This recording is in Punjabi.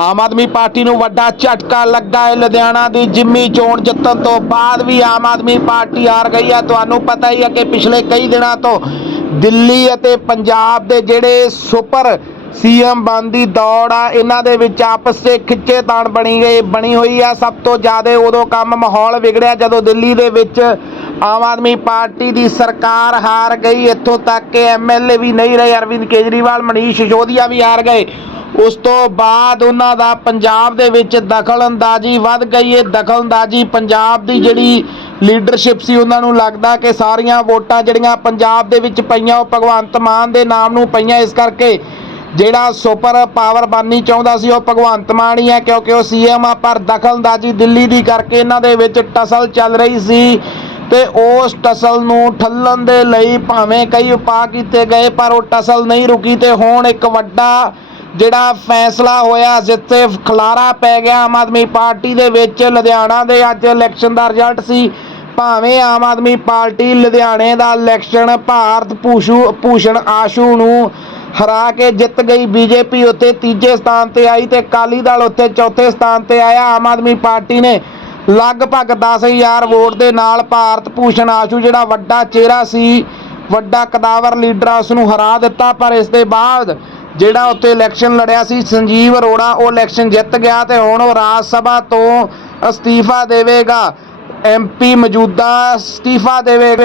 ਆਮ ਆਦਮੀ ਪਾਰਟੀ ਨੂੰ ਵੱਡਾ ਝਟਕਾ ਲੱਗਾ ਹੈ। ਲੁਧਿਆਣਾ ਦੀ ਜਿੰਮੀ ਚੋਣ ਜਿੱਤਣ ਤੋਂ ਬਾਅਦ ਵੀ ਆਮ ਆਦਮੀ ਪਾਰਟੀ ਹਾਰ ਗਈ ਹੈ। ਤੁਹਾਨੂੰ ਪਤਾ ਹੀ ਹੈ ਕਿ ਪਿਛਲੇ ਕਈ ਦਿਨਾਂ ਤੋਂ ਦਿੱਲੀ ਅਤੇ ਪੰਜਾਬ ਦੇ ਜਿਹੜੇ ਸੁਪਰ ਸੀਐਮ ਬਣ ਦੀ ਦੌੜ ਆ, ਇਹਨਾਂ ਦੇ ਵਿੱਚ ਆਪਸ ਵਿੱਚ ਖਿੱਚੇ ਤਾਣ ਬਣੀ ਗਈ, ਬਣੀ ਹੋਈ ਆ। ਸਭ ਤੋਂ ਜ਼ਿਆਦਾ ਉਦੋਂ ਕੰਮ ਮਾਹੌਲ ਵਿਗੜਿਆ ਜਦੋਂ ਦਿੱਲੀ ਦੇ ਵਿੱਚ ਆਮ ਆਦਮੀ ਪਾਰਟੀ ਦੀ ਸਰਕਾਰ ਹਾਰ ਗਈ। ਇੱਥੋਂ ਤੱਕ ਕਿ ਐਮਐਲਏ ਵੀ ਨਹੀਂ ਰਹੇ, ਅਰਵਿੰਦ ਕੇਜਰੀਵਾਲ, ਮਨੀਸ਼ ਸਿਸੋਦੀਆ ਵੀ ਹਾਰ ਗਏ। ਉਸ ਤੋਂ ਬਾਅਦ ਉਹਨਾਂ ਦਾ ਪੰਜਾਬ ਦੇ ਵਿੱਚ ਦਖਲਅੰਦਾਜ਼ੀ ਵੱਧ ਗਈ ਹੈ। ਦਖਲਅੰਦਾਜ਼ੀ ਪੰਜਾਬ ਦੀ ਜਿਹੜੀ ਲੀਡਰਸ਼ਿਪ ਸੀ, ਉਹਨਾਂ ਨੂੰ ਲੱਗਦਾ ਕਿ ਸਾਰੀਆਂ ਵੋਟਾਂ ਜਿਹੜੀਆਂ ਪੰਜਾਬ ਦੇ ਵਿੱਚ ਪਈਆਂ, ਉਹ ਭਗਵੰਤ ਮਾਨ ਦੇ ਨਾਮ ਨੂੰ ਪਈਆਂ। ਇਸ ਕਰਕੇ ਜਿਹੜਾ ਸੁਪਰ ਪਾਵਰ ਬਣਨੀ ਚਾਹੁੰਦਾ ਸੀ, ਉਹ ਭਗਵੰਤ ਮਾਨ ਹੀ ਹੈ, ਕਿਉਂਕਿ ਉਹ ਸੀਐਮ ਆ। ਪਰ ਦਖਲਅੰਦਾਜ਼ੀ ਦਿੱਲੀ ਦੀ ਕਰਕੇ ਇਹਨਾਂ ਦੇ ਵਿੱਚ ਟਸਲ ਚੱਲ ਰਹੀ ਸੀ ਤੇ ਉਸ ਟਸਲ ਨੂੰ ਠੱਲਣ ਦੇ ਲਈ ਭਾਵੇਂ ਕਈ ਉਪਾਅ ਕੀਤੇ ਗਏ, ਪਰ ਉਹ ਟਸਲ ਨਹੀਂ ਰੁਕੀ ਤੇ ਹੁਣ ਇੱਕ ਵੱਡਾ ਜਿਹੜਾ ਫੈਸਲਾ ਹੋਇਆ ਜਿੱਥੇ ਖਲਾਰਾ ਪੈ ਗਿਆ ਆਮ ਆਦਮੀ ਪਾਰਟੀ ਦੇ ਵਿੱਚ। ਲੁਧਿਆਣਾ ਦੇ ਅੱਜ ਇਲੈਕਸ਼ਨ ਦਾ ਰਿਜ਼ਲਟ ਸੀ। ਭਾਵੇਂ ਆਮ ਆਦਮੀ ਪਾਰਟੀ ਲੁਧਿਆਣੇ ਦਾ ਇਲੈਕਸ਼ਨ ਭਾਰਤ ਭੂਸ਼ੂ, ਭੂਸ਼ਣ ਆਸ਼ੂ ਨੂੰ ਹਰਾ ਕੇ ਜਿੱਤ ਗਈ। ਬੀਜੇਪੀ ਉੱਤੇ ਤੀਜੇ ਸਥਾਨ ਤੇ ਆਈ ਤੇ ਅਕਾਲੀ ਦਲ ਉੱਤੇ ਚੌਥੇ ਸਥਾਨ ਤੇ ਆਇਆ। ਆਮ ਆਦਮੀ ਪਾਰਟੀ ਨੇ ਲਗਭਗ 10000 ਵੋਟ ਦੇ ਨਾਲ ਭਾਰਤ ਭੂਸ਼ਣ ਆਸ਼ੂ, ਜਿਹੜਾ ਵੱਡਾ ਚਿਹਰਾ ਸੀ, ਵੱਡਾ ਕਦਾਵਰ ਲੀਡਰ ਆ ਉਸ ਨੂੰ ਹਰਾ ਦਿੱਤਾ। ਪਰ ਇਸ ਦੇ ਬਾਅਦ ਜਿਹੜਾ ਉੱਥੇ ਇਲੈਕਸ਼ਨ ਲੜਿਆ ਸੀ, ਸੰਜੀਵ ਅਰੋੜਾ, ਉਹ ਇਲੈਕਸ਼ਨ ਜਿੱਤ ਗਿਆ ਤੇ ਹੁਣ ਉਹ ਰਾਜ ਸਭਾ ਤੋਂ ਅਸਤੀਫਾ ਦੇਵੇਗਾ। ਐਮਪੀ ਮੌਜੂਦਾ ਅਸਤੀਫਾ ਦੇਵੇਗਾ।